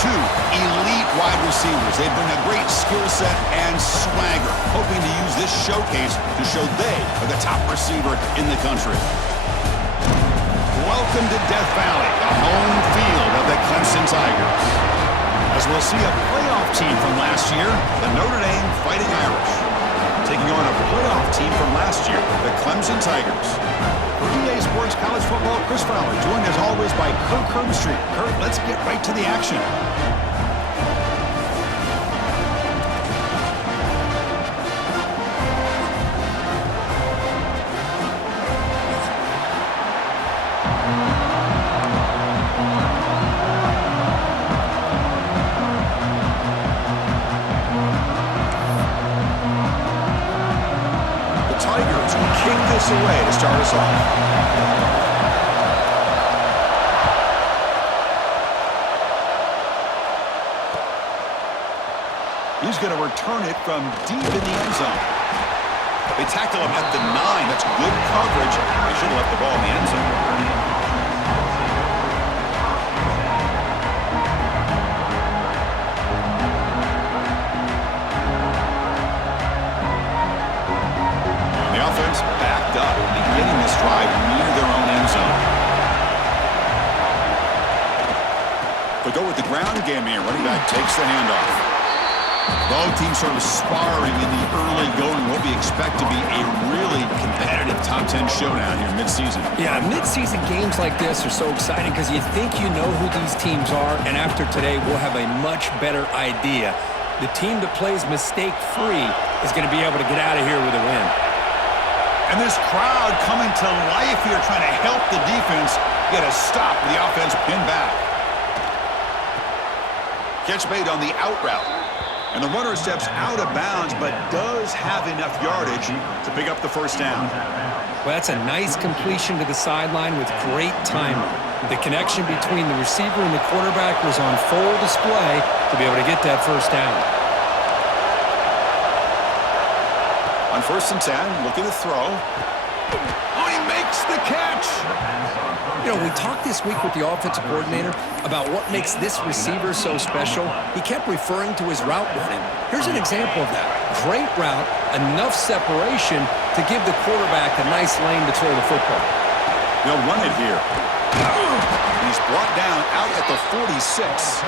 two elite wide receivers. They bring a great skill set and swagger, hoping to use this showcase to show they are the top receiver in the country. Welcome to Death Valley, the home field of the Clemson Tigers. As we'll see a playoff team from last year, the Notre Dame Fighting Irish, taking on a playoff team from last year, the Clemson Tigers. For EA Sports College Football, Chris Fowler, joined as always by Kirk Herbstreit. Kirk, let's get right to the action. Away to start us off. He's going to return it from deep in the end zone. They tackle him at the 9. That's good coverage. They should have left the ball in the end zone. Backed up, beginning this drive near their own end zone. They go with the ground game here. Running back takes the handoff. Both teams sort of sparring in the early going. What we expect to be a really competitive top 10 showdown here mid-season. Yeah, mid-season games like this are so exciting because you think you know who these teams are, and after today we'll have a much better idea. The team that plays mistake-free is going to be able to get out of here with a win. And this crowd coming to life here, trying to help the defense get a stop with the offense pinned back. Catch made on the out route. And the runner steps out of bounds, but does have enough yardage to pick up the first down. Well, that's a nice completion to the sideline with great timing. The connection between the receiver and the quarterback was on full display to be able to get that first down. On 1st and 10, looking to throw. Oh, he makes the catch! You know, we talked this week with the offensive coordinator about what makes this receiver so special. He kept referring to his route running. Here's an example of that. Great route, enough separation to give the quarterback a nice lane to throw the football. They'll run it here. He's brought down out at the 46.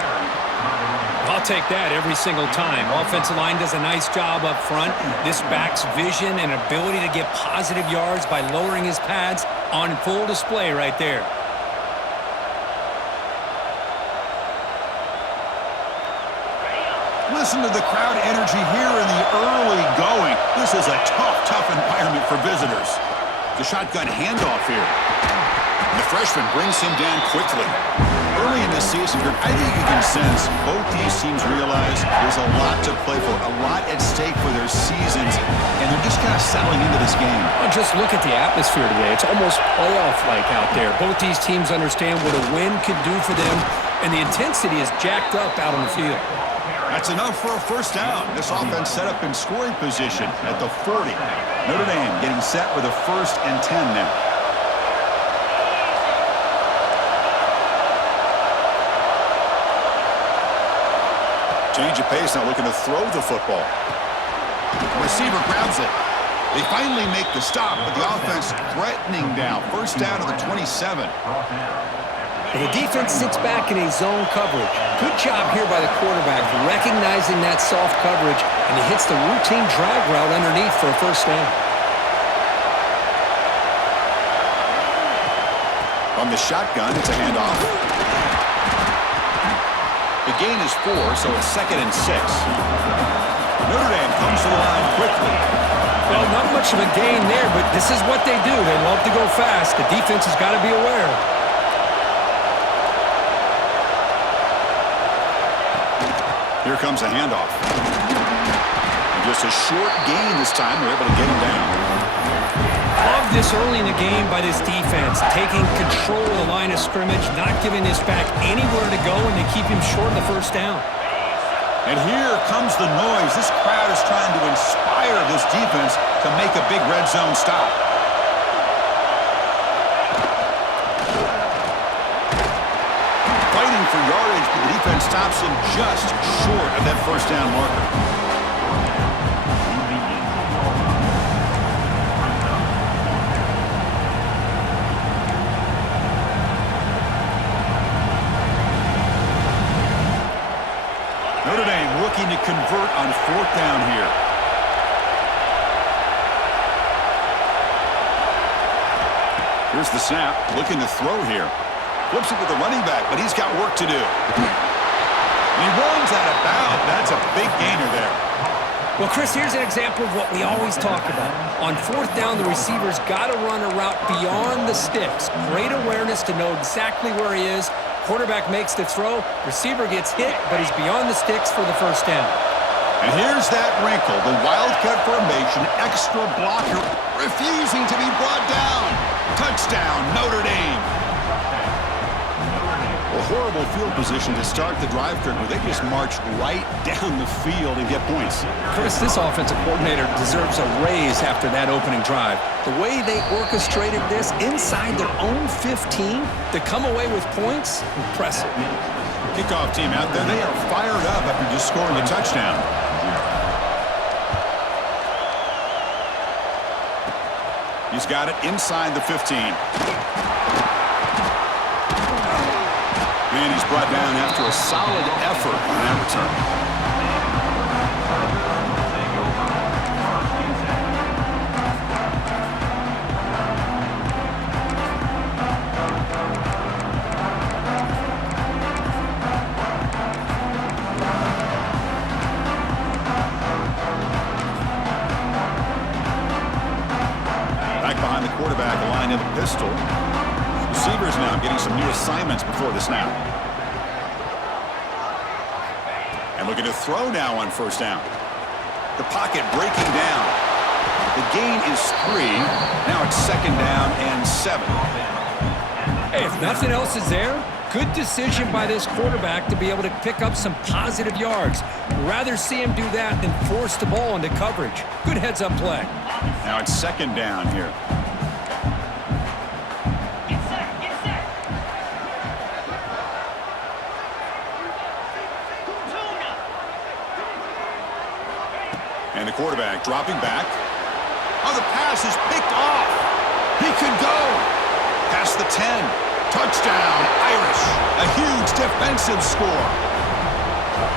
I'll take that every single time. Offensive line does a nice job up front. This back's vision and ability to get positive yards by lowering his pads on full display right there. Listen to the crowd energy here in the early going. This is a tough environment for visitors. The shotgun handoff here. And the freshman brings him down quickly. Early in this season, I think you can sense both these teams realize there's a lot to play for, a lot at stake for their seasons, and they're just kind of settling into this game. Well, just look at the atmosphere today. It's almost playoff-like out there. Both these teams understand what a win could do for them, and the intensity is jacked up out on the field. That's enough for a first down. This offense set up in scoring position at the 40. Notre Dame getting set with a 1st and 10 now. Change of pace, now looking to throw the football. Receiver grabs it. They finally make the stop, but the offense threatening now. First down to the 27. The defense sits back in a zone coverage. Good job here by the quarterback, recognizing that soft coverage, and he hits the routine drag route underneath for a first down. On the shotgun, it's a handoff. The gain is 4, so it's 2nd and 6. Notre Dame comes to the line quickly. Well, not much of a gain there, but this is what they do. They love to go fast. The defense has got to be aware. Here comes a handoff. And just a short gain this time. They're able to get him down. Love this early in the game by this defense, taking control of the line of scrimmage, not giving this back anywhere to go, and they keep him short of the first down. And here comes the noise. This crowd is trying to inspire this defense to make a big red zone stop. Fighting for yardage, but the defense stops him just short of that first down marker. Notre Dame looking to convert on fourth down here. Here's the snap, looking to throw here. Flips it to the running back, but he's got work to do. And he runs out of bounds. That's a big gainer there. Well, Chris, here's an example of what we always talk about. On fourth down, the receiver's got to run a route beyond the sticks. Great awareness to know exactly where he is. Quarterback makes the throw. Receiver gets hit, but he's beyond the sticks for the first down. And here's that wrinkle. The wildcat formation, extra blocker, refusing to be brought down. Touchdown, Notre Dame. A horrible field position to start the drive, Kirk, where they just march right down the field and get points. Chris, this offensive coordinator deserves a raise after that opening drive. The way they orchestrated this inside their own 15 to come away with points, impressive. Kickoff team out there, they are fired up after just scoring a touchdown. He's got it inside the 15. And he's brought down after a solid effort on that return. Back behind the quarterback, a line in the pistol. Receivers now getting some new assignments before the snap. And looking to throw now on first down. The pocket breaking down. The gain is 3. Now it's second down and 7. Hey, if nothing else is there, good decision by this quarterback to be able to pick up some positive yards. Rather see him do that than force the ball into coverage. Good heads-up play. Now it's second down here. And the quarterback dropping back. Oh, the pass is picked off. He could go. Past the 10. Touchdown, Irish. A huge defensive score.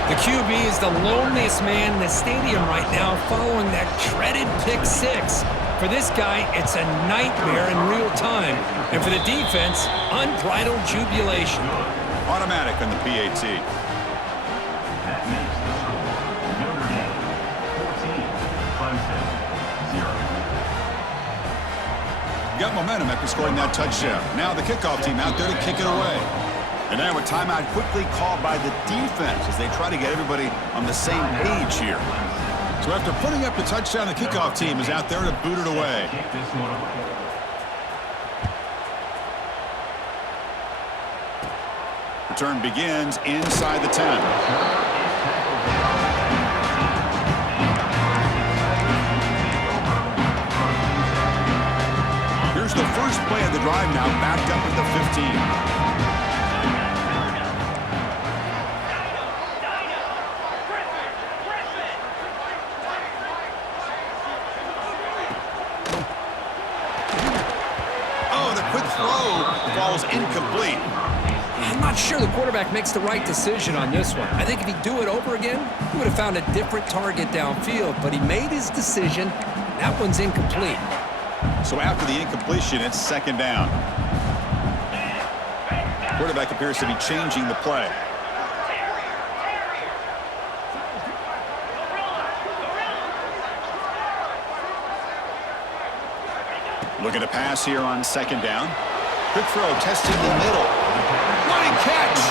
The QB is the loneliest man in the stadium right now following that dreaded pick 6. For this guy, it's a nightmare in real time. And for the defense, unbridled jubilation. Automatic on the PAT. Got momentum after scoring that touchdown. Now the kickoff team out there to kick it away. And now a timeout quickly called by the defense as they try to get everybody on the same page here. So after putting up the touchdown, the kickoff team is out there to boot it away. Return begins inside the 10. Here's the first play of the drive now, backed up at the 15. Oh, the quick throw falls incomplete. I'm not sure the quarterback makes the right decision on this one. I think if he'd do it over again, he would have found a different target downfield, but he made his decision. That one's incomplete. So after the incompletion, it's second down. Quarterback appears to be changing the play. Looking to pass here on second down. Quick throw, testing the middle. Running catch.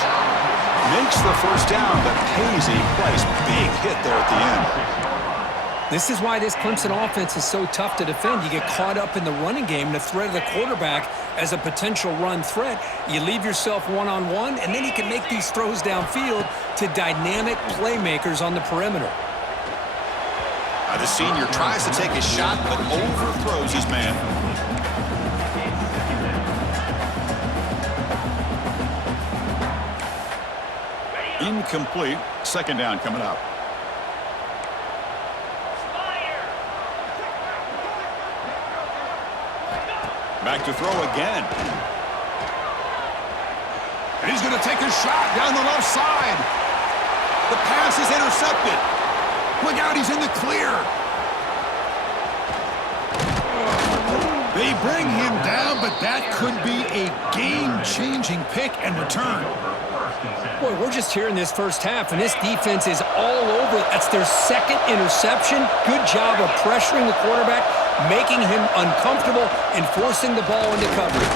Makes the first down, but pays a price. Big hit there at the end. This is why this Clemson offense is so tough to defend. You get caught up in the running game, the threat of the quarterback as a potential run threat. You leave yourself one-on-one, and then you can make these throws downfield to dynamic playmakers on the perimeter. The senior tries to take a shot, but overthrows his man. Incomplete. Second down coming up. Back to throw again. And he's going to take a shot down the left side. The pass is intercepted. Look out, he's in the clear. They bring him down, but that could be a game-changing pick and return. Boy, we're just here in this first half, and this defense is all over. That's their second interception. Good job of pressuring the quarterback, making him uncomfortable, and forcing the ball into coverage.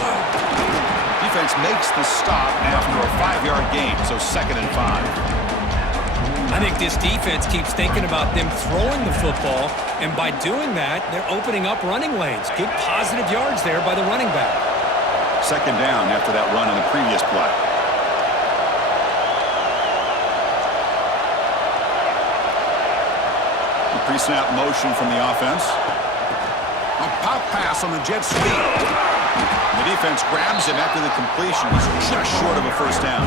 Defense makes the stop after a 5-yard gain, so 2nd and 5. I think this defense keeps thinking about them throwing the football, and by doing that, they're opening up running lanes. Good positive yards there by the running back. 2nd down after that run in the previous play. The pre-snap motion from the offense. A pop pass on the jet sweep. The defense grabs him after the completion. He's just short of a first down.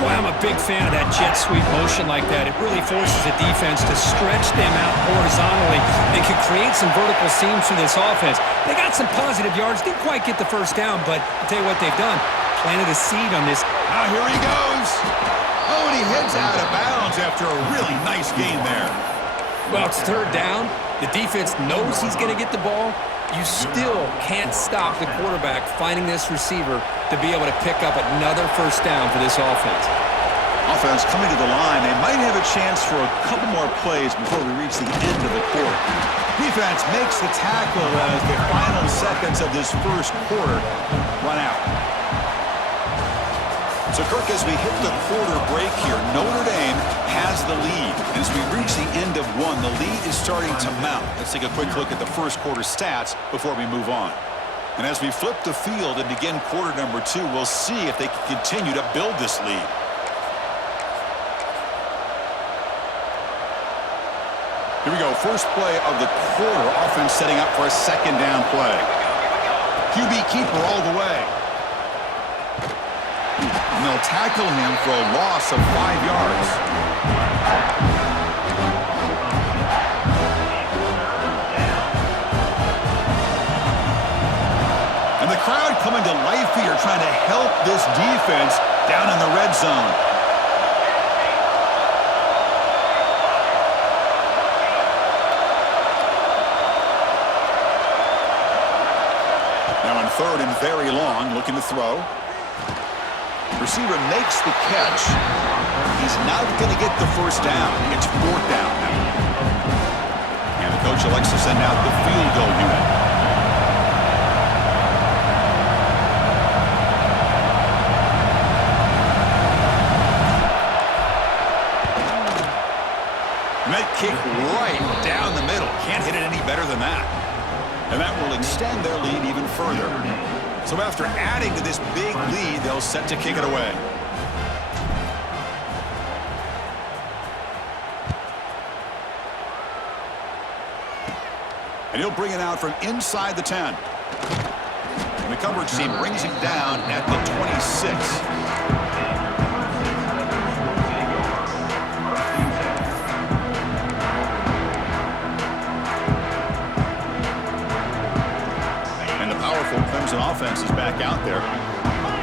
Boy, I'm a big fan of that jet sweep motion like that. It really forces the defense to stretch them out horizontally. They can create some vertical seams for this offense. They got some positive yards. Didn't quite get the first down, but I'll tell you what they've done. Planted a seed on this. Now here he goes. Oh, and he heads out of bounds after a really nice gain there. Well, it's 3rd down. The defense knows he's going to get the ball. You still can't stop the quarterback finding this receiver to be able to pick up another first down for this offense. Offense coming to the line. They might have a chance for a couple more plays before we reach the end of the quarter. Defense makes the tackle as the final seconds of this first quarter run out. So, Kirk, as we hit the quarter break here, Notre Dame has the lead. And as we reach the end of one, the lead is starting to mount. Let's take a quick look at the first quarter stats before we move on. And as we flip the field and begin quarter number 2, we'll see if they can continue to build this lead. Here we go. First play of the quarter. Offense setting up for a 2nd down play. QB keeper all the way. And they'll tackle him for a loss of 5 yards. And the crowd coming to life here, trying to help this defense down in the red zone. Now on 3rd and very long, looking to throw. Receiver makes the catch. He's not going to get the first down. It's 4th down now. And the coach elects to send out the field goal unit. And that kick right down the middle. Can't hit it any better than that. And that will extend their lead even further. So after adding to this big lead, they'll set to kick it away. And he'll bring it out from inside the 10. And the coverage team brings him down at the 26. Clemson offense is back out there.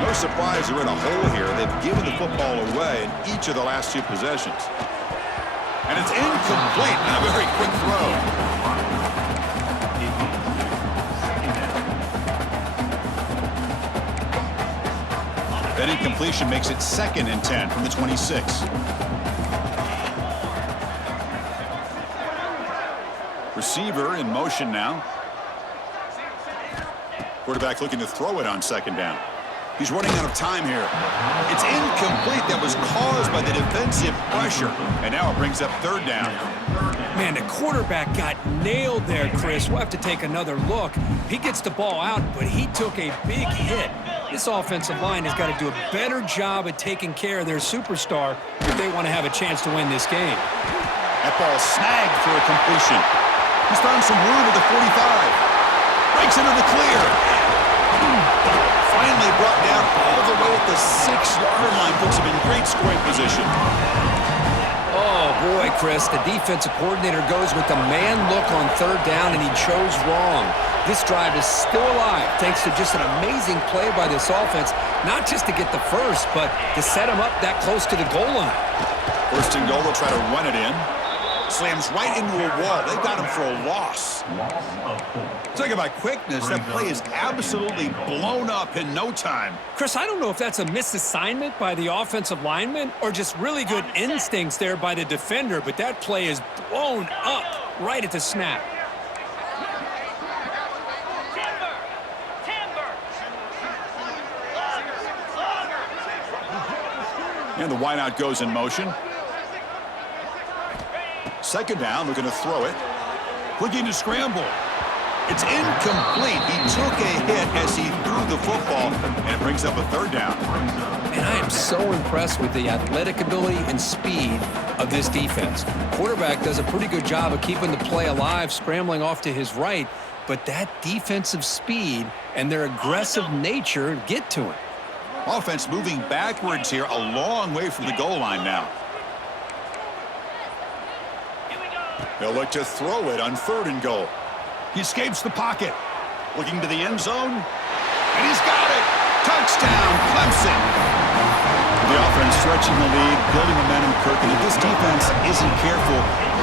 No surprise they're in a hole here. They've given the football away in each of the last 2 possessions. And it's incomplete and a very quick throw. That incompletion makes it 2nd and 10 from the 26. Receiver in motion now. Quarterback looking to throw it on 2nd down. He's running out of time here. It's incomplete. That was caused by the defensive pressure. And now it brings up 3rd down. Man, the quarterback got nailed there, Chris. We'll have to take another look. He gets the ball out, but he took a big hit. This offensive line has got to do a better job at taking care of their superstar if they want to have a chance to win this game. That ball snagged for a completion. He's found some room at the 45. Breaks into the clear. Finally brought down all the way at the 6-yard line. Puts him in great scoring position. Oh, boy, Chris, the defensive coordinator goes with the man look on third down, and he chose wrong. This drive is still alive thanks to just an amazing play by this offense, not just to get the first, but to set him up that close to the goal line. First and goal, they'll try to run it in. Slams right into a wall. They got him for a loss. Talking about quickness, that play is absolutely blown up in no time. Chris, I don't know if that's a misassignment by the offensive lineman or just really good instincts there by the defender, but that play is blown up right at the snap. And the wideout goes in motion. Second down, looking to throw it. Looking to scramble. It's incomplete. He took a hit as he threw the football, and it brings up a third down. And I am so impressed with the athletic ability and speed of this defense. Quarterback does a pretty good job of keeping the play alive, scrambling off to his right, but that defensive speed and their aggressive nature get to him. Offense moving backwards here, a long way from the goal line now. They'll look to throw it on third and goal. He escapes the pocket. Looking to the end zone. And he's got it. Touchdown, Clemson. The offense stretching the lead, building momentum, Kirk. And if this defense isn't careful,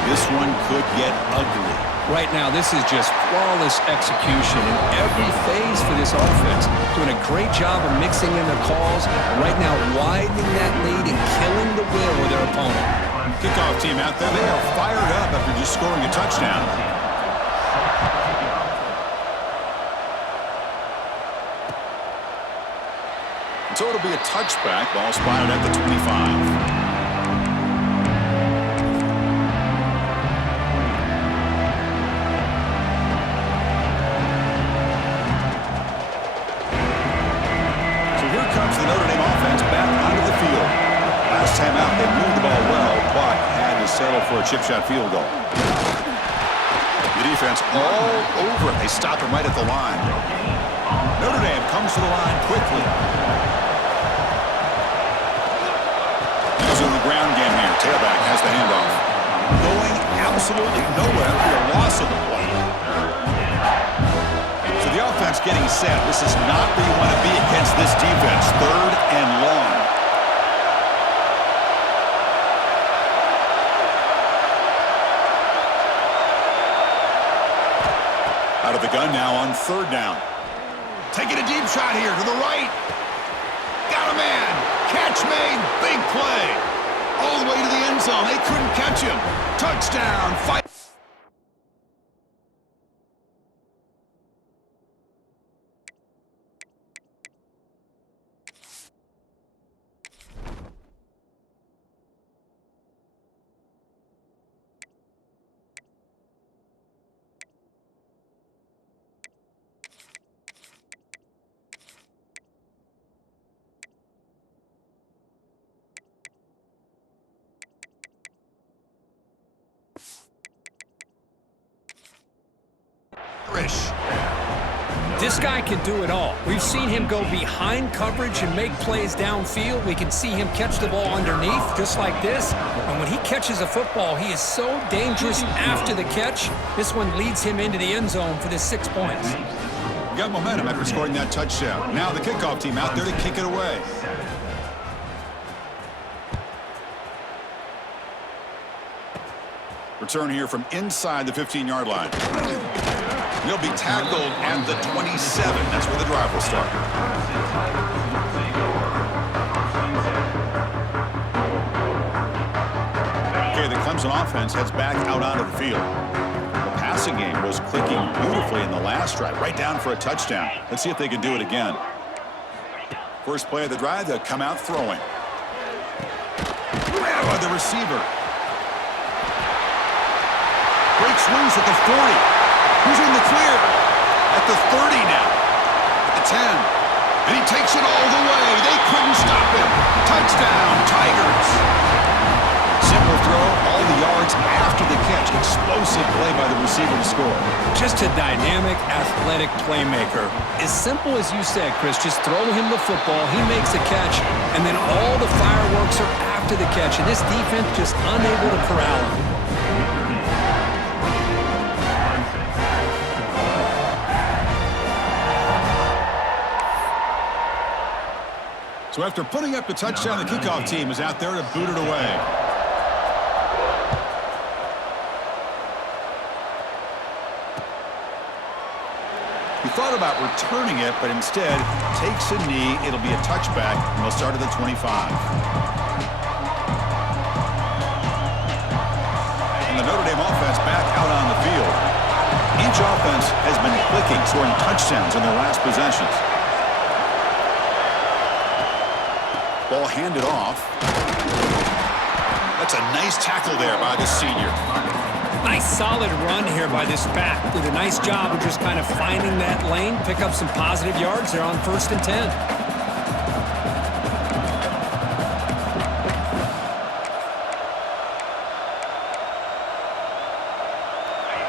this one could get ugly. Right now, this is just flawless execution in every phase for this offense. Doing a great job of mixing in their calls. Right now, widening that lead and killing the will of their opponent. Kickoff team out there, they are fired up after just scoring a touchdown. So it'll be a touchback. Ball spotted at the 25. The Notre Dame offense back onto the field. Last time out, they moved the ball well, but had to settle for a chip shot field goal. The defense all over it. They stop him right at the line. Notre Dame comes to the line quickly. Using the ground game here. Tailback has the handoff. Going absolutely nowhere for a loss of the play. So the offense getting set. This is not where you want to be against this defense. Third and long. Out of the gun now on third down. Taking a deep shot here to the right. Got a man. Catch made. Big play. All the way to the end zone. They couldn't catch him. Touchdown. Fight. This guy can do it all. We've seen him go behind coverage and make plays downfield. We can see him catch the ball underneath, just like this. And when he catches a football, he is so dangerous after the catch. This one leads him into the end zone for the 6 points. Got momentum after scoring that touchdown. Now the kickoff team out there to kick it away. Return here from inside the 15-yard line. He'll be tackled at the 27. That's where the drive will start. Okay, the Clemson offense heads back out onto the field. The passing game was clicking beautifully in the last drive, right down for a touchdown. Let's see if they can do it again. First play of the drive, they'll come out throwing. Grab by the receiver. Breaks loose at the 40. Who's in the clear? At the 30 now. At the 10. And he takes it all the way. They couldn't stop him. Touchdown, Tigers. Simple throw, all the yards after the catch. Explosive play by the receiver to score. Just a dynamic, athletic playmaker. As simple as you said, Chris, just throw him the football, he makes a catch, and then all the fireworks are after the catch, and this defense just unable to corral him. So after putting up the touchdown, the kickoff team is out there to boot it away. He thought about returning it, but instead takes a knee. It'll be a touchback, and they'll start at the 25. And the Notre Dame offense back out on the field. Each offense has been clicking, scoring touchdowns in their last possessions. Ball handed off. That's a nice tackle there by the senior. Nice solid run here by this back. Did a nice job of just kind of finding that lane, pick up some positive yards there on 1st and 10.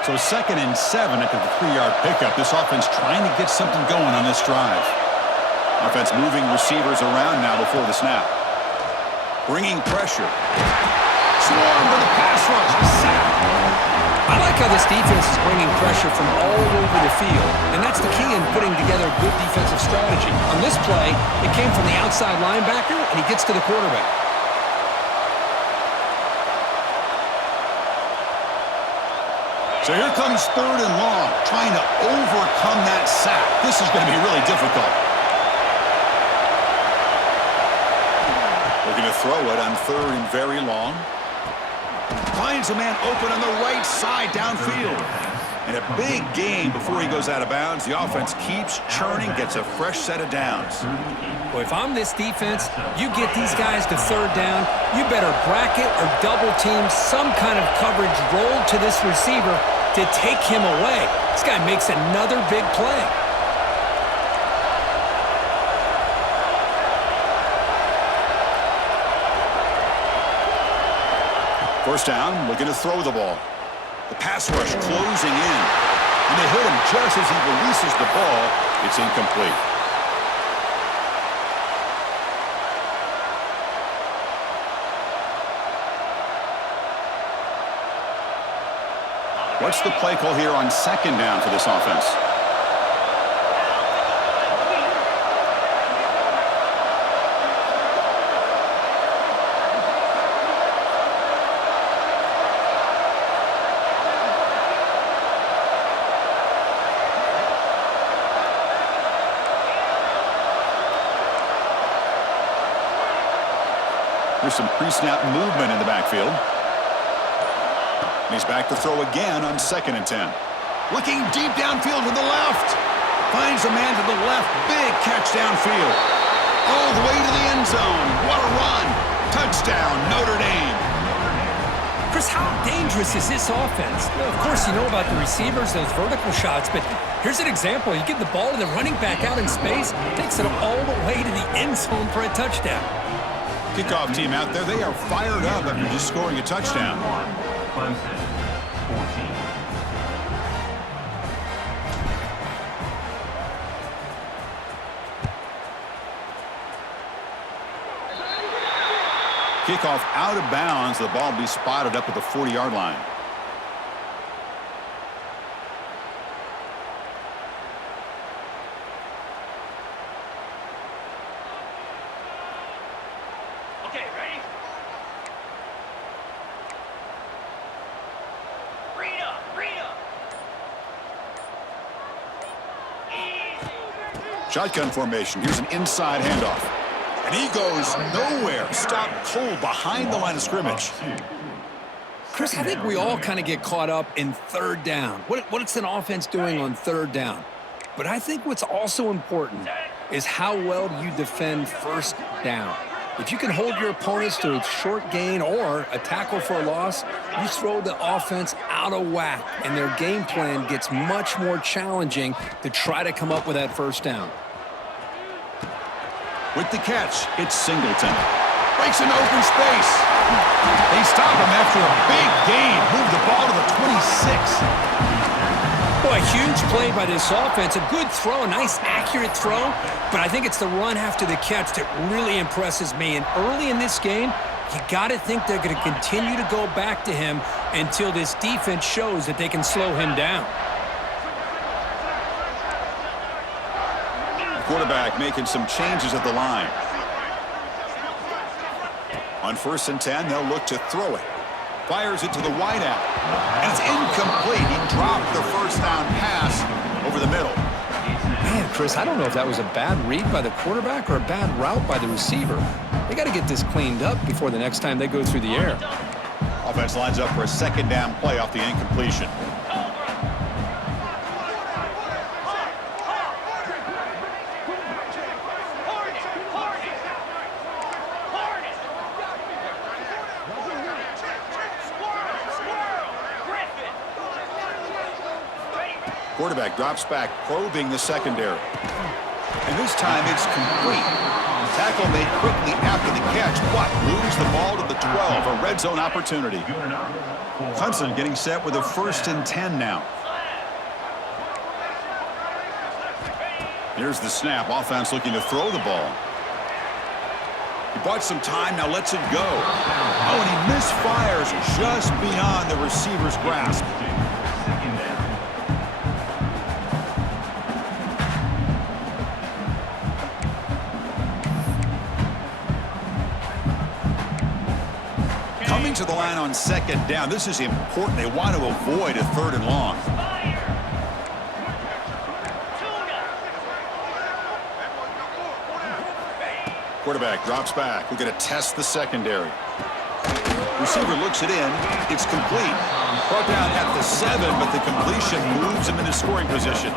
So 2nd and 7 after the 3-yard pickup. This offense trying to get something going on this drive. Offense moving receivers around now before the snap. Bringing pressure. Swarm for the pass rush. Sack. I like how this defense is bringing pressure from all over the field, and that's the key in putting together a good defensive strategy. On this play, it came from the outside linebacker, and he gets to the quarterback. So here comes 3rd and long, trying to overcome that sack. This is going to be really difficult. Looking to throw it on 3rd and very long. Finds a man open on the right side downfield. And a big gain before he goes out of bounds. The offense keeps churning, gets a fresh set of downs. Well, if I'm this defense, you get these guys to 3rd down, you better bracket or double team some kind of coverage rolled to this receiver to take him away. This guy makes another big play. First down, looking to throw the ball. The pass rush closing in. And they hit him just as he releases the ball. It's incomplete. What's the play call here on 2nd down for this offense? There's some pre-snap movement in the backfield. And he's back to throw again on 2nd and 10. Looking deep downfield to the left. Finds a man to the left. Big catch downfield. All the way to the end zone. What a run. Touchdown, Notre Dame. Chris, how dangerous is this offense? Of course, you know about the receivers, those vertical shots, but here's an example. You give the ball to the running back out in space, takes it all the way to the end zone for a touchdown. Kickoff team out there, they are fired up after just scoring a touchdown. Clemson, 14. Kickoff out of bounds. The ball will be spotted up at the 40-yard line. Okay, ready? Read up. Easy. Shotgun formation. Here's an inside handoff. And he goes nowhere. Stopped cold behind the line of scrimmage. Chris, I think we all kind of get caught up in 3rd down. What's an offense doing on 3rd down? But I think what's also important is how well you defend 1st down. If you can hold your opponents to a short gain or a tackle for a loss, you throw the offense out of whack, and their game plan gets much more challenging to try to come up with that 1st down. With the catch, it's Singleton. Breaks into open space. They stop him after a big gain. Move the ball to the 26. Boy, a huge play by this offense. A good throw, a nice accurate throw. But I think it's the run after the catch that really impresses me. And early in this game, you got to think they're going to continue to go back to him until this defense shows that they can slow him down. The quarterback making some changes at the line. On 1st and 10, they'll look to throw it. Fires it to the wideout. And it's incomplete. He dropped the first down pass over the middle. Man, Chris, I don't know if that was a bad read by the quarterback or a bad route by the receiver. They got to get this cleaned up before the next time they go through the air. Offense lines up for a 2nd down play off the incompletion. Quarterback drops back, probing the secondary. And this time it's complete. Tackle made quickly after the catch, but moves the ball to the 12, a red zone opportunity. Clemson getting set with a 1st and 10 now. Here's the snap. Offense looking to throw the ball. He bought some time, now lets it go. Oh, and he misfires just beyond the receiver's grasp. Coming to the line on 2nd down. This is important. They want to avoid a 3rd and long. Quarterback drops back. We're going to test the secondary. Receiver looks it in. It's complete. Brought down at the 7, but the completion moves him into scoring position.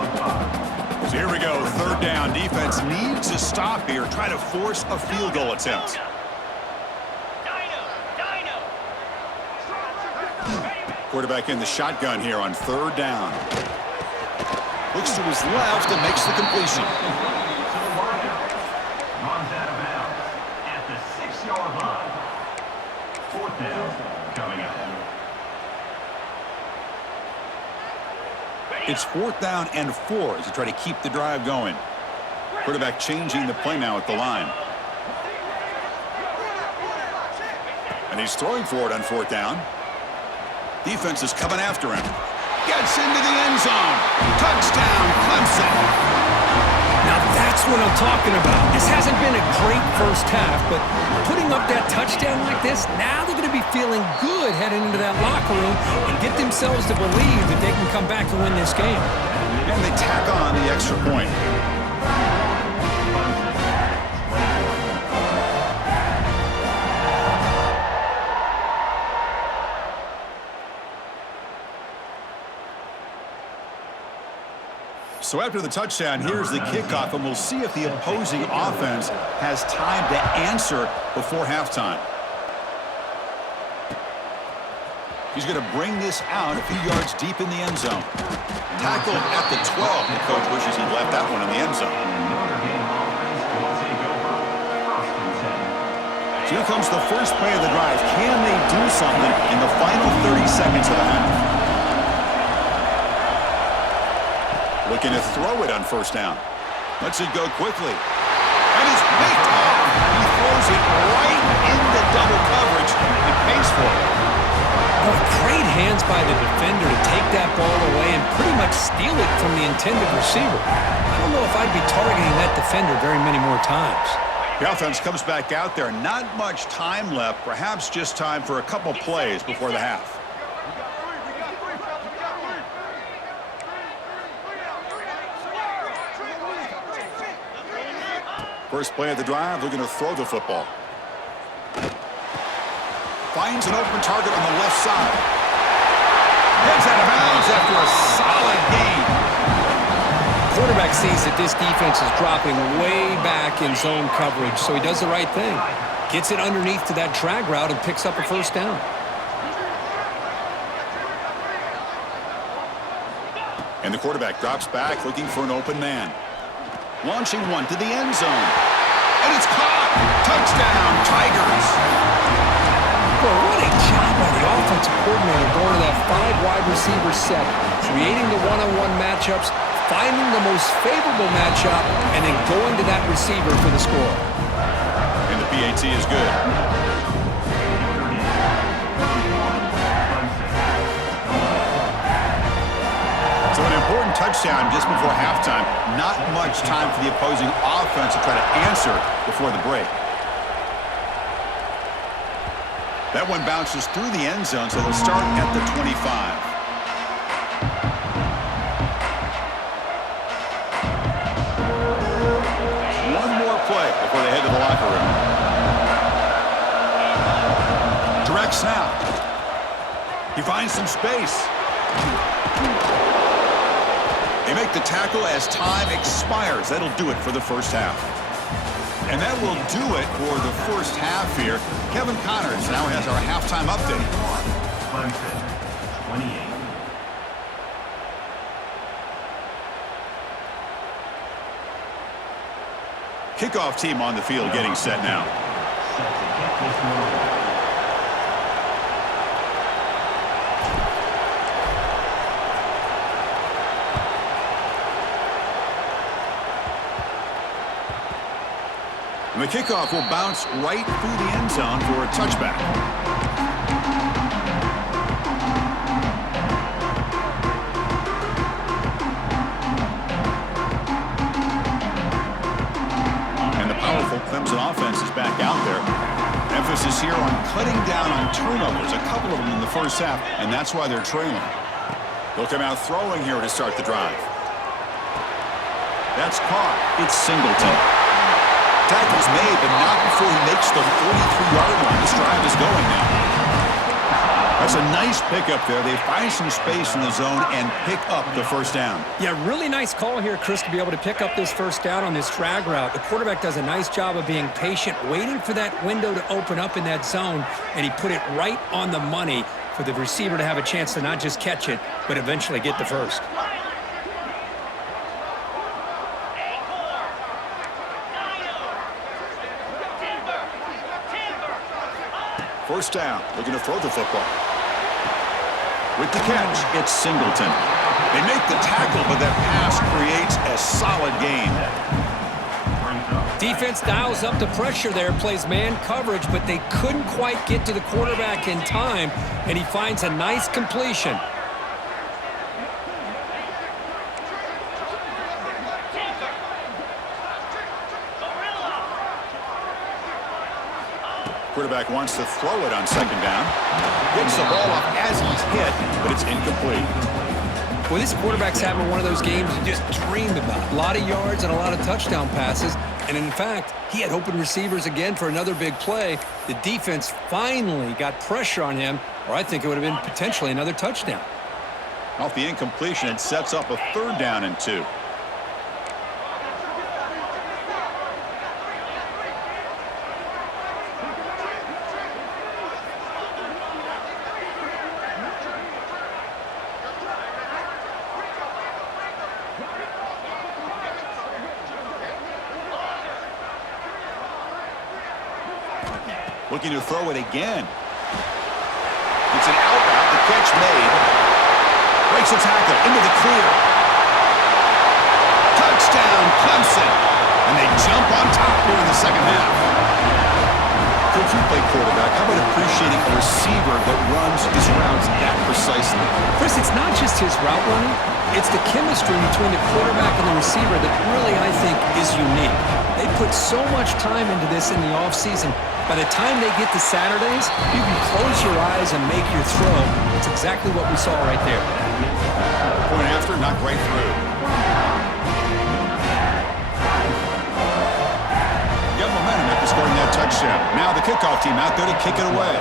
So here we go. 3rd down. Defense needs to stop here. Try to force a field goal attempt. Quarterback in the shotgun here on 3rd down. Looks to his left and makes the completion. Runs out of bounds at the 6-yard line. 4th down coming up. It's 4th down and 4 as they try to keep the drive going. Quarterback changing the play now at the line. And he's throwing for it on 4th down. Defense is coming after him. Gets into the end zone. Touchdown, Clemson. Now that's what I'm talking about. This hasn't been a great first half, but putting up that touchdown like this, now they're going to be feeling good heading into that locker room and get themselves to believe that they can come back and win this game. And they tack on the extra point. So after the touchdown, here's the kickoff, and we'll see if the opposing offense has time to answer before halftime. He's going to bring this out a few yards deep in the end zone. Tackled at the 12. The coach wishes he'd left that one in the end zone. So here comes the first play of the drive. Can they do something in the final 30 seconds of the half? Looking to throw it on 1st down. Lets it go quickly. And it's picked off. He throws it right into double coverage and pays for it. Oh, great hands by the defender to take that ball away and pretty much steal it from the intended receiver. I don't know if I'd be targeting that defender very many more times. The offense comes back out there. Not much time left. Perhaps just time for a couple plays before the half. First play of the drive, looking to throw the football. Finds an open target on the left side. Heads out of bounds after a solid gain. Quarterback sees that this defense is dropping way back in zone coverage, so he does the right thing. Gets it underneath to that drag route and picks up a 1st down. And the quarterback drops back, looking for an open man. Launching one to the end zone. and it's caught. Touchdown, Tigers. Well, what a job by the offensive coordinator going to that 5 wide receiver set, creating the one-on-one matchups, finding the most favorable matchup, and then going to that receiver for the score. And the PAT is good. So an important touchdown just before halftime. Not much time for the opposing offense to try to answer before the break. That one bounces through the end zone, so they'll start at the 25. One more play before they head to the locker room. Direct snap. He finds some space. They make the tackle as time expires. That'll do it for the first half. And that will do it for the first half here. Kevin Connors now has our halftime update. Clemson, 28. Kickoff team on the field getting set now. Set to kick this one away. And the kickoff will bounce right through the end zone for a touchback. And the powerful Clemson offense is back out there. Emphasis here on cutting down on turnovers, a couple of them in the first half, and that's why they're trailing. They'll come out throwing here to start the drive. That's caught. It's Singleton. Tackle's made, but not before he makes the 43-yard line. This drive is going now. That's a nice pickup there. They find some space in the zone and pick up the first down. Yeah, really nice call here, Chris, to be able to pick up this first down on this drag route. The quarterback does a nice job of being patient, waiting for that window to open up in that zone, and he put it right on the money for the receiver to have a chance to not just catch it, but eventually get the first. First down, looking to throw the football. With the catch, it's Singleton. They make the tackle, but that pass creates a solid gain. Defense dials up the pressure there, plays man coverage, but they couldn't quite get to the quarterback in time, and he finds a nice completion. Quarterback wants to throw it on second down. Gets the ball up as he's hit, but it's incomplete. Well, this quarterback's having one of those games you just dreamed about. A lot of yards and a lot of touchdown passes. And in fact, he had open receivers again for another big play. The defense finally got pressure on him, or I think it would have been potentially another touchdown. Off the incompletion, it sets up a 3rd down and 2. Looking to throw it again. It's an out route. The catch made. Breaks the tackle into the clear. Touchdown, Clemson. And they jump on top here in the second half. Coach, you play quarterback. How about appreciating a receiver that runs his routes that precisely? Chris, it's not just his route running. It's the chemistry between the quarterback and the receiver that really, I think, is unique. They put so much time into this in the offseason. By the time they get to Saturdays, you can close your eyes and make your throw. It's exactly what we saw right there. Point after, knocked right through. Got momentum after scoring that touchdown. Now the kickoff team out there to kick it away.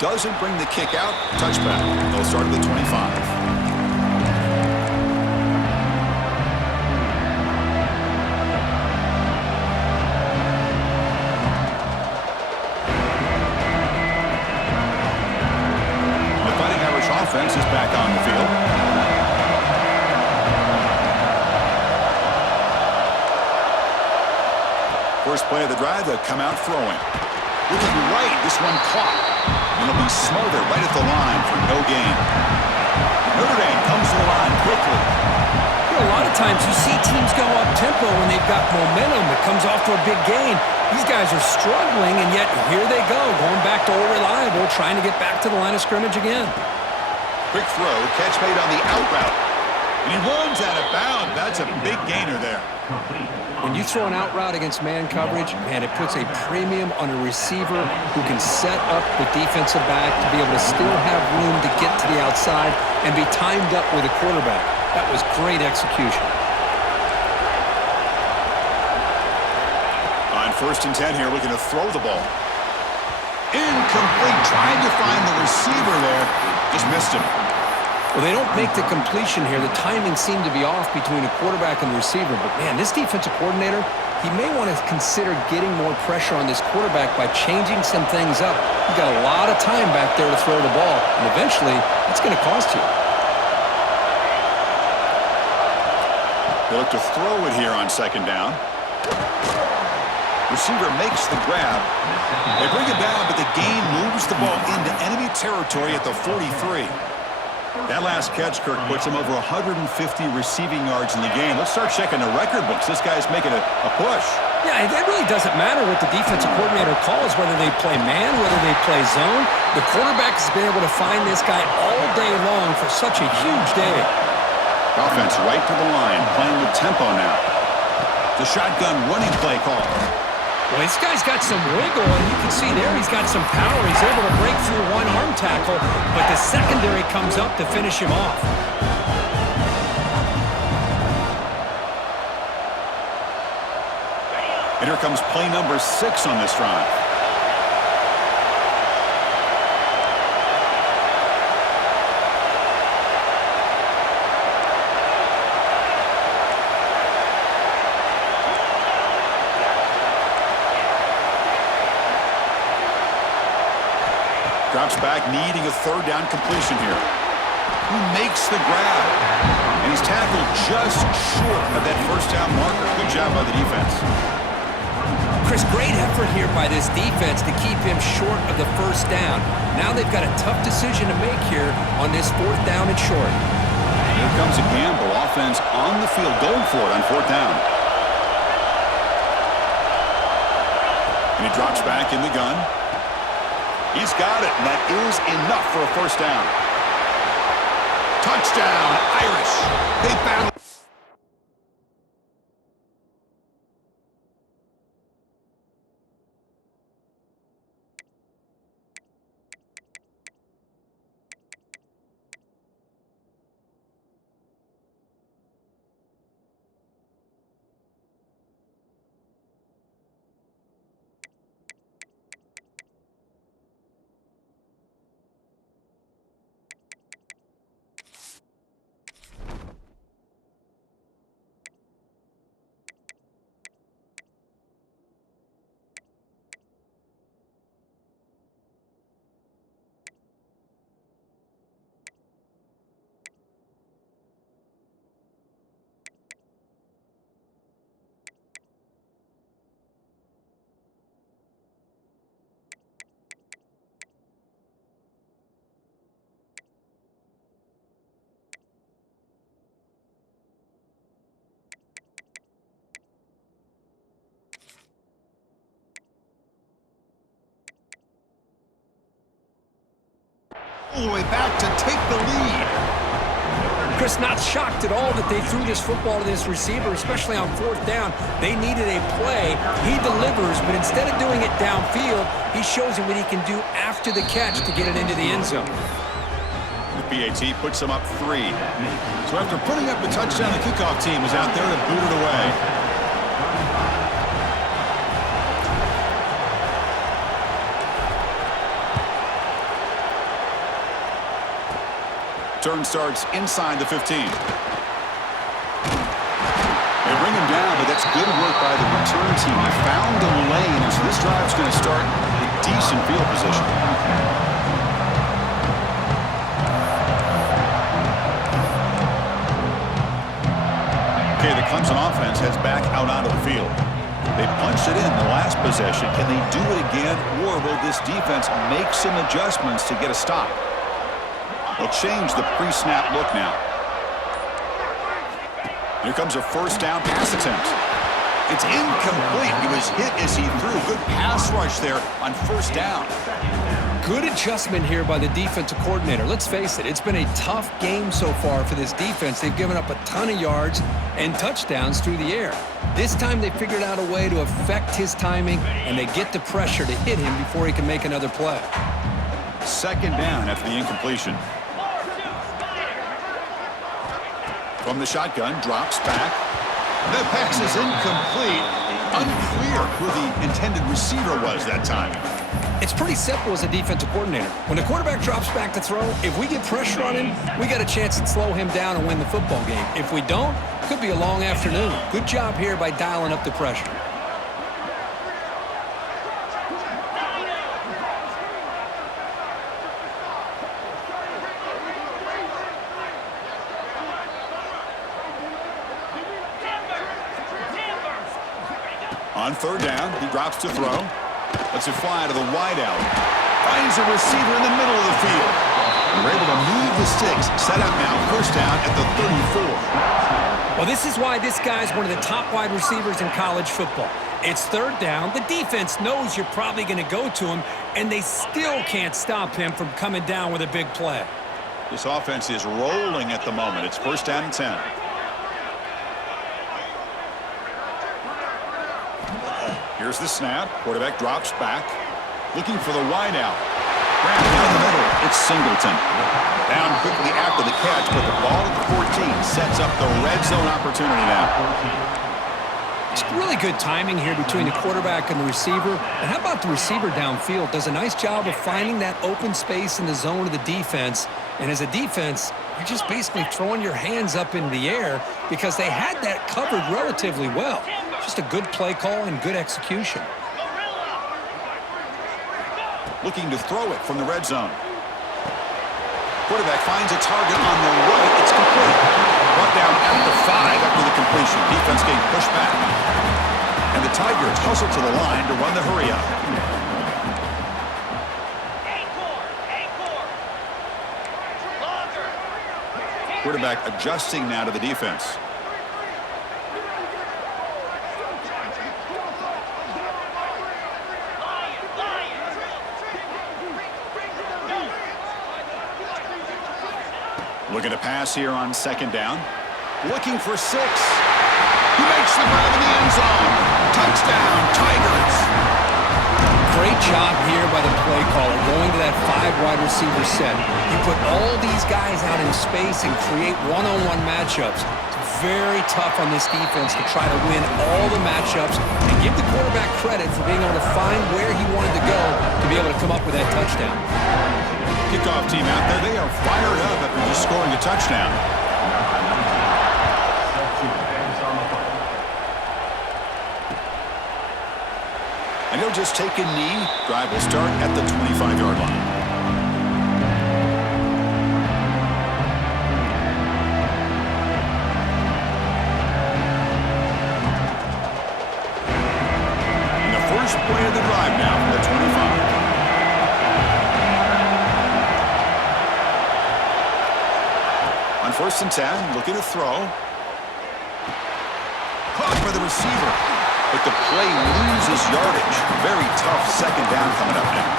Doesn't bring the kick out. Touchback. They'll start at the 25. First play of the drive, they'll come out throwing. Looking right, this one caught. And it'll be smothered right at the line for no gain. Notre Dame comes to the line quickly. You know, a lot of times you see teams go up-tempo when they've got momentum. It comes off for a big gain. These guys are struggling, and yet here they go, going back to old reliable, trying to get back to the line of scrimmage again. Quick throw, catch made on the out route. And he runs out of bounds. That's a big gainer there. When you throw an out route against man coverage, man, it puts a premium on a receiver who can set up the defensive back to be able to still have room to get to the outside and be timed up with a quarterback. That was great execution. On 1st and 10 here, looking to throw the ball. Incomplete, trying to find the receiver there. Just missed him. Well, they don't make the completion here. The timing seemed to be off between a quarterback and the receiver. But, man, this defensive coordinator, he may want to consider getting more pressure on this quarterback by changing some things up. He's got a lot of time back there to throw the ball, and eventually it's going to cost you. They look to throw it here on 2nd down. Receiver makes the grab. They bring it down, but the gain moves the ball into enemy territory at the 43. That last catch, Kirk, puts him over 150 receiving yards in the game. Let's start checking the record books. This guy's making a push. Yeah, it really doesn't matter what the defensive coordinator calls, whether they play man, whether they play zone. The quarterback has been able to find this guy all day long for such a huge day. Offense right to the line, playing with tempo now. The shotgun running play call. Well, this guy's got some wiggle, and you can see there he's got some power. He's able to break through one arm tackle, but the secondary comes up to finish him off. And here comes play number 6 on this drive. Drops back, needing a 3rd down completion here. Who makes the grab? And he's tackled just short of that 1st down marker. Good job by the defense. Chris, great effort here by this defense to keep him short of the 1st down. Now they've got a tough decision to make here on this 4th down and short. Here comes a gamble. Offense on the field, going for it on 4th down. And he drops back in the gun. He's got it, and that is enough for a 1st down. Touchdown, Irish. They battle. All the way back to take the lead. Chris, not shocked at all that they threw this football to this receiver, especially on 4th down. They needed a play. He delivers, but instead of doing it downfield, he shows him what he can do after the catch to get it into the end zone. The PAT puts them up 3. So after putting up a touchdown, the kickoff team was out there to boot it away. Turn starts inside the 15. They bring him down, but that's good work by the return team. He found the lane, and so this drive's going to start with decent field position. Okay, the Clemson offense heads back out onto the field. They punched it in the last possession. Can they do it again, or will this defense make some adjustments to get a stop? They'll change the pre-snap look now. Here comes a first down pass attempt. It's incomplete. He was hit as he threw. Good pass rush there on first down. Good adjustment here by the defensive coordinator. Let's face it, it's been a tough game so far for this defense. They've given up a ton of yards and touchdowns through the air. This time they figured out a way to affect his timing, and they get the pressure to hit him before he can make another play. Second down after the incompletion. From the shotgun, drops back. The pass is incomplete. Unclear who the intended receiver was that time. It's pretty simple as a defensive coordinator. When the quarterback drops back to throw, if we get pressure on him, we got a chance to slow him down and win the football game. If we don't, it could be a long afternoon. Good job here by dialing up the pressure. On third down, he drops to throw. Lets it fly to the wide out. Finds a receiver in the middle of the field. They're able to move the sticks. Set up now, first down at the 34. Well, this is why this guy's one of the top wide receivers in college football. It's third down. The defense knows you're probably going to go to him, and they still can't stop him from coming down with a big play. This offense is rolling at the moment. It's first down and 10. Here's the snap. Quarterback drops back. Looking for the wide out. Grant down the middle. It's Singleton. Down quickly after the catch, but the ball at the 14 sets up the red zone opportunity now. It's really good timing here between the quarterback and the receiver. And how about the receiver downfield? Does a nice job of finding that open space in the zone of the defense. And as a defense, you're just basically throwing your hands up in the air because they had that covered relatively well. Just a good play call and good execution. Looking to throw it from the red zone. Quarterback finds a target on the right. It's complete. Brought down at the 5 after the completion. Defense getting pushed back. And the Tigers hustle to the line to run the hurry up. Quarterback adjusting now to the defense. Looking to pass here on second down. Looking for 6. He makes the grab in the end zone. Touchdown, Tigers. Great job here by the play caller going to that 5 wide receiver set. You put all these guys out in space and create one-on-one matchups. It's very tough on this defense to try to win all the matchups and give the quarterback credit for being able to find where he wanted to go to be able to come up with that touchdown. Kickoff team out there, they are fired up after just scoring a touchdown. And he'll just take a knee. Drive will start at the 25-yard line. And the first play of the drive now from the 25. On first and 10, looking to throw. Caught by the receiver. But the play loses yardage. Very tough second down coming up now.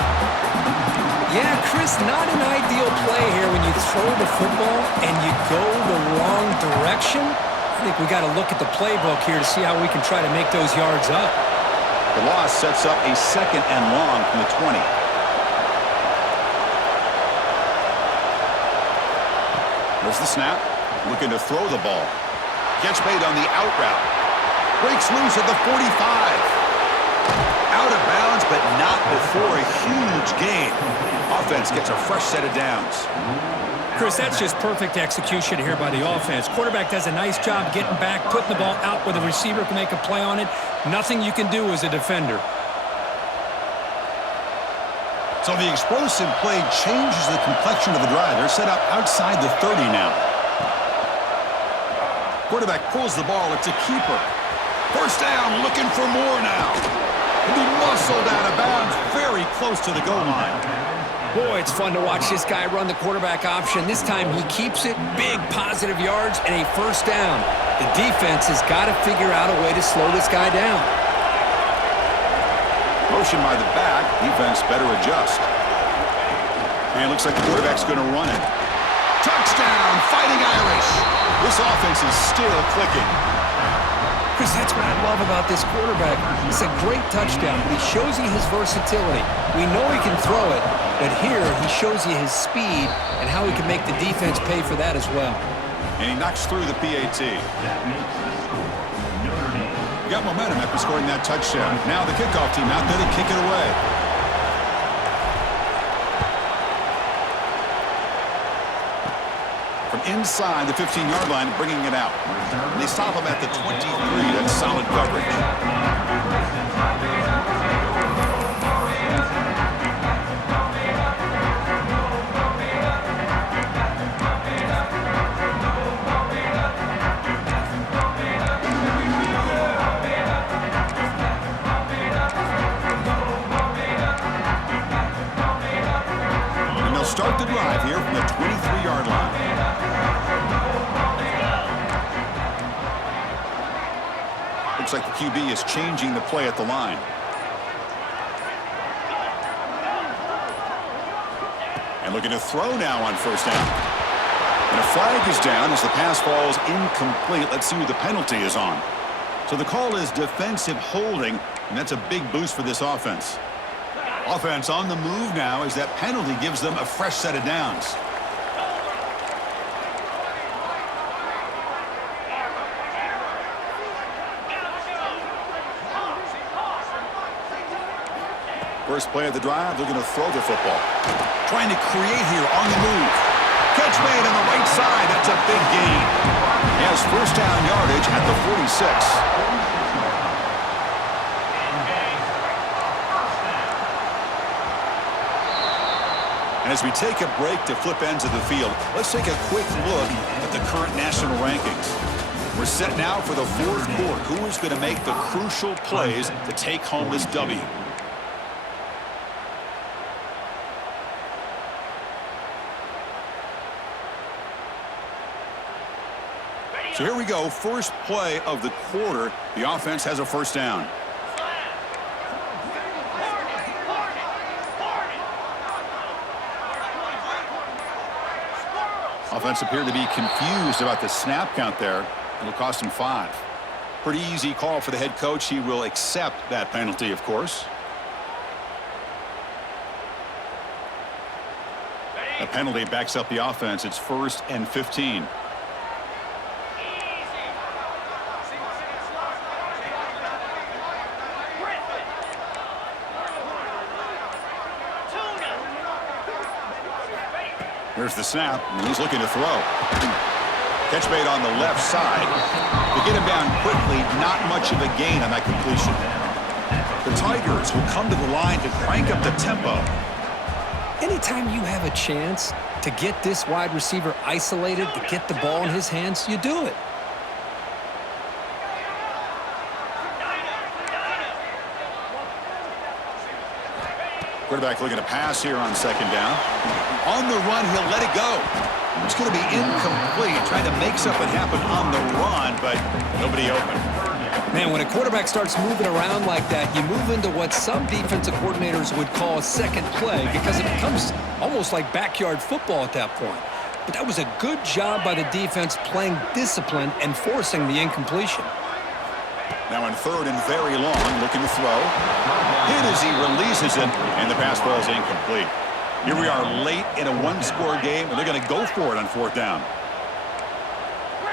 Yeah, Chris, not an ideal play here when you throw the football and you go the wrong direction. I think we got to look at the playbook here to see how we can try to make those yards up. The loss sets up a second and long from the 20. There's the snap. Looking to throw the ball. Gets made on the out route. Breaks loose at the 45. Out of bounds, but not before a huge gain. Offense gets a fresh set of downs. Chris, that's just perfect execution here by the offense. Quarterback does a nice job getting back, putting the ball out where the receiver can make a play on it. Nothing you can do as a defender. So the explosive play changes the complexion of the drive. They're set up outside the 30 now. Quarterback pulls the ball. It's a keeper. First down, looking for more now. And he muscled out of bounds very close to the goal line. Boy, it's fun to watch this guy run the quarterback option. This time he keeps it, big positive yards, and a first down. The defense has got to figure out a way to slow this guy down. Motion by the back, defense better adjust. And it looks like the quarterback's going to run it. Touchdown, Fighting Irish. This offense is still clicking. Chris, that's what I love about this quarterback. It's a great touchdown, but he shows you his versatility. We know he can throw it, but here he shows you his speed and how he can make the defense pay for that as well. And he knocks through the PAT. We got momentum after scoring that touchdown. Now the kickoff team out there to kick it away. From inside the 15-yard line, bringing it out. They stop him at the 23. That's solid coverage. And they'll start the drive here from the 23-yard line. Looks like the QB is changing the play at the line. And looking to throw now on first down. And a flag is down as the pass falls incomplete. Let's see who the penalty is on. So the call is defensive holding, and that's a big boost for this offense. Offense on the move now as that penalty gives them a fresh set of downs. First play of the drive, looking to throw the football. Trying to create here on the move. Catch made on the right side. That's a big gain. He has first down yardage at the 46. And as we take a break to flip ends of the field, let's take a quick look at the current national rankings. We're set now for the fourth quarter. Who is going to make the crucial plays to take home this W? So here we go, first play of the quarter. The offense has a first down. Offense appeared to be confused about the snap count there. It'll cost him 5. Pretty easy call for the head coach. He will accept that penalty, of course. A penalty backs up the offense. It's 1st and 15. Here's the snap, and he's looking to throw. Catch made on the left side. To get him down quickly, not much of a gain on that completion. The Tigers will come to the line to crank up the tempo. Anytime you have a chance to get this wide receiver isolated, to get the ball in his hands, you do it. Quarterback looking to pass here on second down. On the run, he'll let it go. It's going to be incomplete, trying to make something happen on the run, but nobody open. Man, when a quarterback starts moving around like that, you move into what some defensive coordinators would call a second play because it becomes almost like backyard football at that point. But that was a good job by the defense playing discipline and forcing the incompletion. Now in 3rd and very long, looking to throw. Hit as he releases it, and the pass ball is incomplete. Here we are late in a one-score game, and they're going to go for it on 4th down.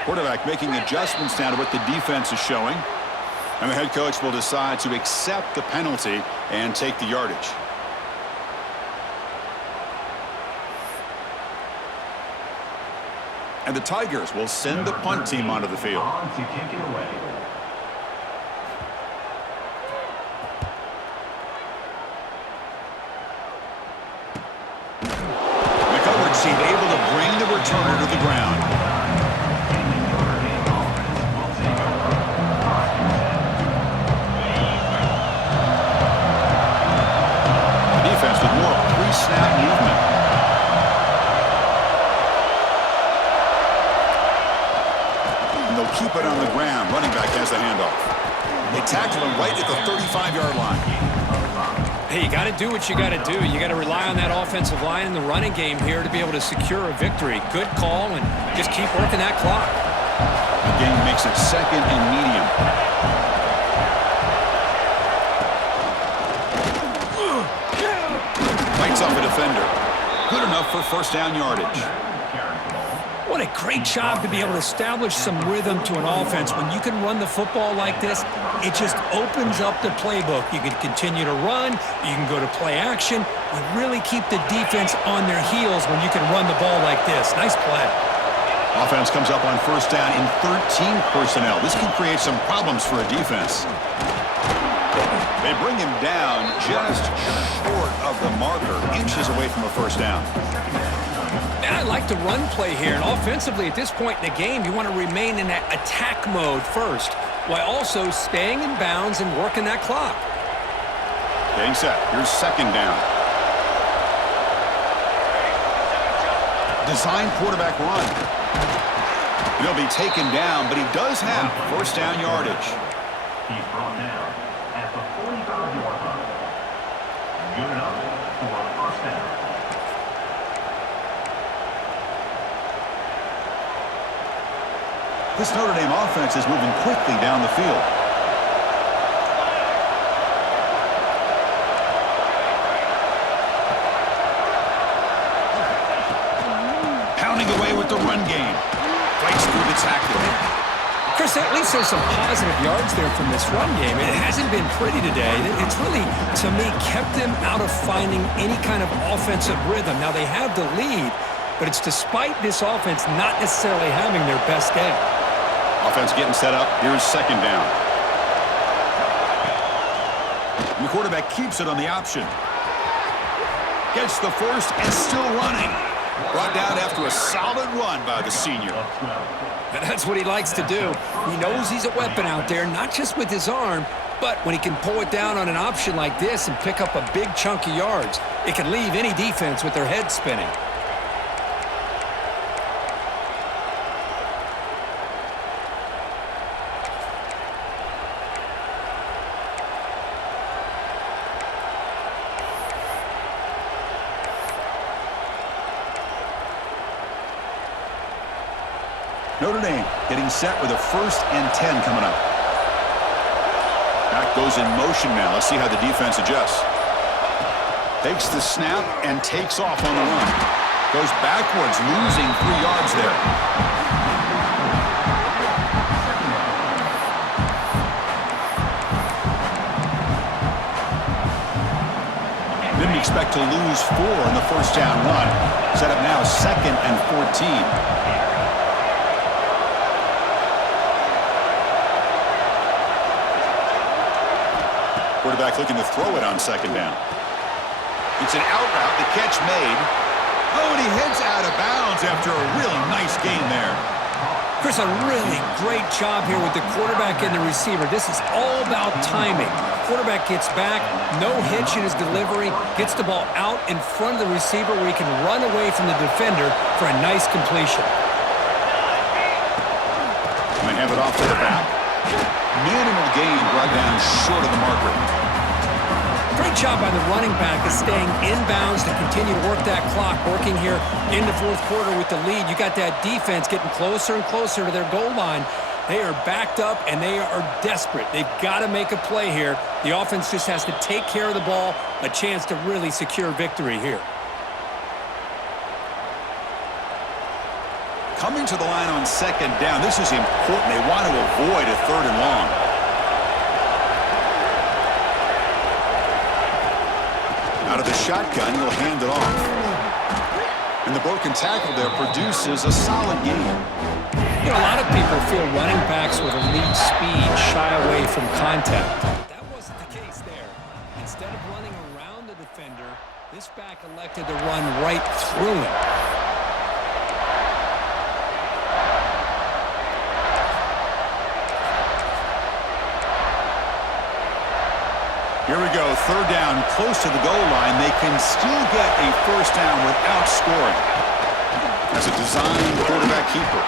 Quarterback making adjustments now to what the defense is showing. And the head coach will decide to accept the penalty and take the yardage. And the Tigers will send the punt team onto the field. Team able to bring the returner to the ground. handoff. They tackle him right at the 35-yard line. Hey, you got to do what you got to do. You got to rely on that offensive line in the running game here to be able to secure a victory. Good call, and just keep working that clock. The game makes it 2nd and medium. Fights off a defender. Good enough for first down yardage. What a great job to be able to establish some rhythm to an offense. When you can run the football like this, it just opens up the playbook. You can continue to run. You can go to play action. You really keep the defense on their heels when you can run the ball like this. Nice play. Offense comes up on first down in 13 personnel. This can create some problems for a defense. They bring him down just short of the marker, inches away from a first down. And I like the run play here. And offensively, at this point in the game, you want to remain in that attack mode first, while also staying in bounds and working that clock. Getting set. Here's second down. Design quarterback run. He'll be taken down, but he does have first down yardage. He's brought down at the 45-yard line. Good enough for a first down. This Notre Dame offense is moving quickly down the field. Pounding away with the run game. Fights through the tackle. Chris, at least there's some positive yards there from this run game. It hasn't been pretty today. It's really, to me, kept them out of finding any kind of offensive rhythm. Now, they have the lead, but it's despite this offense not necessarily having their best day. Offense getting set up. Here's second down. And the quarterback keeps it on the option. Gets the first and still running. Brought down after a solid run by the senior. And that's what he likes to do. He knows he's a weapon out there, not just with his arm, but when he can pull it down on an option like this and pick up a big chunk of yards, it can leave any defense with their head spinning. Notre Dame getting set with a 1st and 10 coming up. Back goes in motion now. Let's see how the defense adjusts. Takes the snap and takes off on the run. Goes backwards, losing 3 yards there. Didn't expect to lose 4 in the first down run. Set up now 2nd and 14. Quarterback looking to throw it on second down. It's an out route, the catch made. Oh, and he heads out of bounds after a really nice gain there. Chris, a really great job here with the quarterback and the receiver. This is all about timing. Quarterback gets back, no hitch in his delivery, gets the ball out in front of the receiver where he can run away from the defender for a nice completion. And they have it off to the back. Minimal gain brought down short of the marker. Great job by the running back of staying inbounds to continue to work that clock, working here in the 4th quarter with the lead. You got that defense getting closer and closer to their goal line. They are backed up, and they are desperate. They've got to make a play here. The offense just has to take care of the ball, a chance to really secure victory here. Coming to the line on second down, this is important. They want to avoid a 3rd and long. Out of the shotgun, he'll hand it off. And the broken tackle there produces a solid gain. You know, a lot of people feel running backs with elite speed shy away from contact. That wasn't the case there. Instead of running around the defender, this back elected to run right through him. Here we go, 3rd down, close to the goal line. They can still get a first down without scoring. As a design quarterback keeper.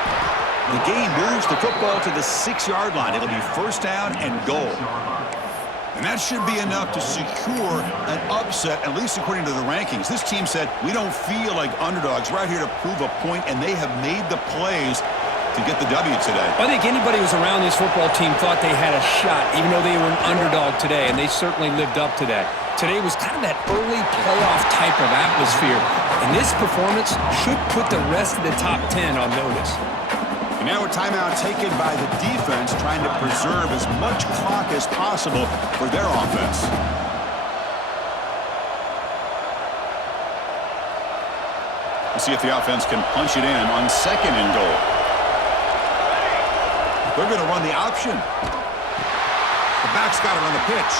The game moves the football to the 6-yard line. It'll be first down and goal. And that should be enough to secure an upset, at least according to the rankings. This team said, we don't feel like underdogs. We're out here to prove a point, and they have made the plays to get the W today. I think anybody who was around this football team thought they had a shot, even though they were an underdog today, and they certainly lived up to that. Today was kind of that early playoff type of atmosphere, and this performance should put the rest of the top 10 on notice. And now a timeout taken by the defense, trying to preserve as much clock as possible for their offense. We'll see if the offense can punch it in on second and goal. They're going to run the option. The back's got it on the pitch.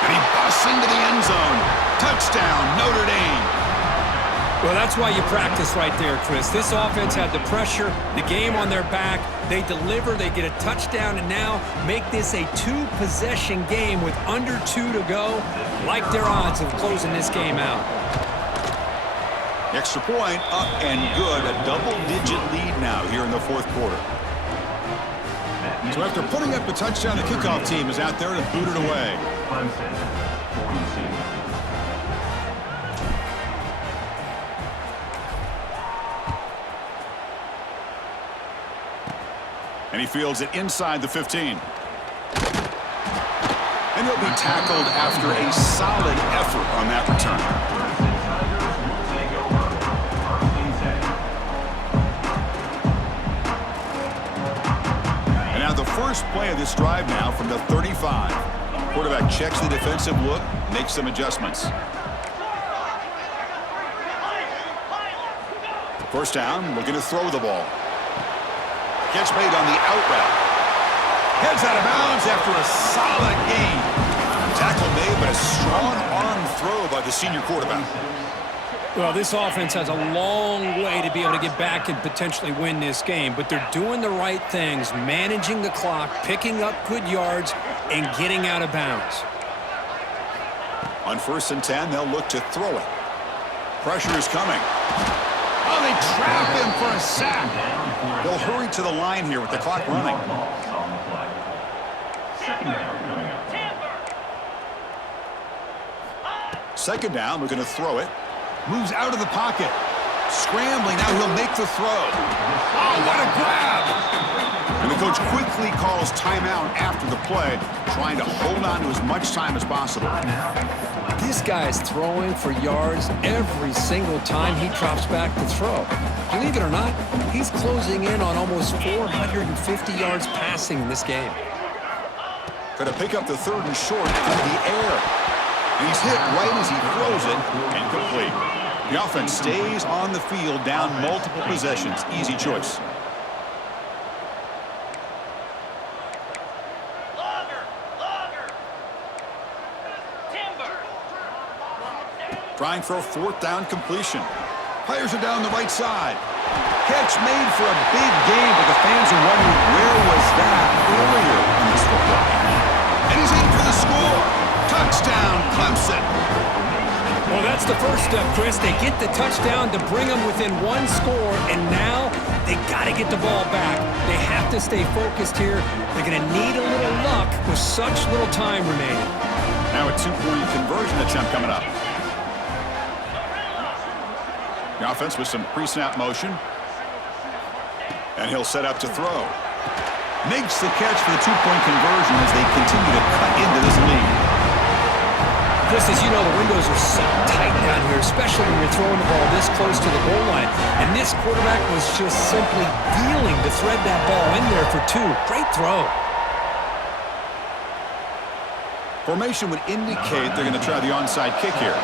And he busts into the end zone. Touchdown, Notre Dame. Well, that's why you practice right there, Chris. This offense had the pressure, the game on their back. They deliver, they get a touchdown, and now make this a 2-possession game with under 2 to go. Like their odds of closing this game out. Extra point up and good. A double-digit lead now here in the fourth quarter. So after putting up the touchdown, the kickoff team is out there to boot it away. And he fields it inside the 15. And he'll be tackled after a solid effort on that return. And now the first play of this drive now from the 35. Quarterback checks the defensive look, makes some adjustments. First down, looking to throw the ball. Catch made on the out route. Heads out of bounds after a solid gain. Tackle made, but a strong arm throw by the senior quarterback. Well, this offense has a long way to be able to get back and potentially win this game, but they're doing the right things, managing the clock, picking up good yards, and getting out of bounds. On 1st and 10, they'll look to throw it. Pressure is coming. Oh, they trap him for a sack. They'll hurry to the line here with the clock running. Second down, we're going to throw it. Moves out of the pocket. Scrambling, now he'll make the throw. Oh, what a grab! And the coach quickly calls timeout after the play, trying to hold on to as much time as possible. This guy is throwing for yards every single time he drops back to throw. Believe it or not, he's closing in on almost 450 yards passing in this game. Going to pick up the 3rd and short through the air. And he's hit right as he throws it and complete. The offense stays on the field down multiple possessions. Easy choice. Trying for a 4th down completion. Players are down the right side. Catch made for a big game, but the fans are wondering where was that earlier in this football game. And he's in for the score. Touchdown, Clemson. Well, that's the first step, Chris. They get the touchdown to bring them within 1 score, and now they got to get the ball back. They have to stay focused here. They're going to need a little luck with such little time remaining. Now a 2-point conversion attempt coming up. The offense with some pre-snap motion. And he'll set up to throw. Makes the catch for the 2-point conversion as they continue to cut into this lead. Chris, as you know, the windows are so tight down here, especially when you're throwing the ball this close to the goal line. And this quarterback was just simply dealing to thread that ball in there for 2. Great throw. Formation would indicate they're going to try the onside kick here.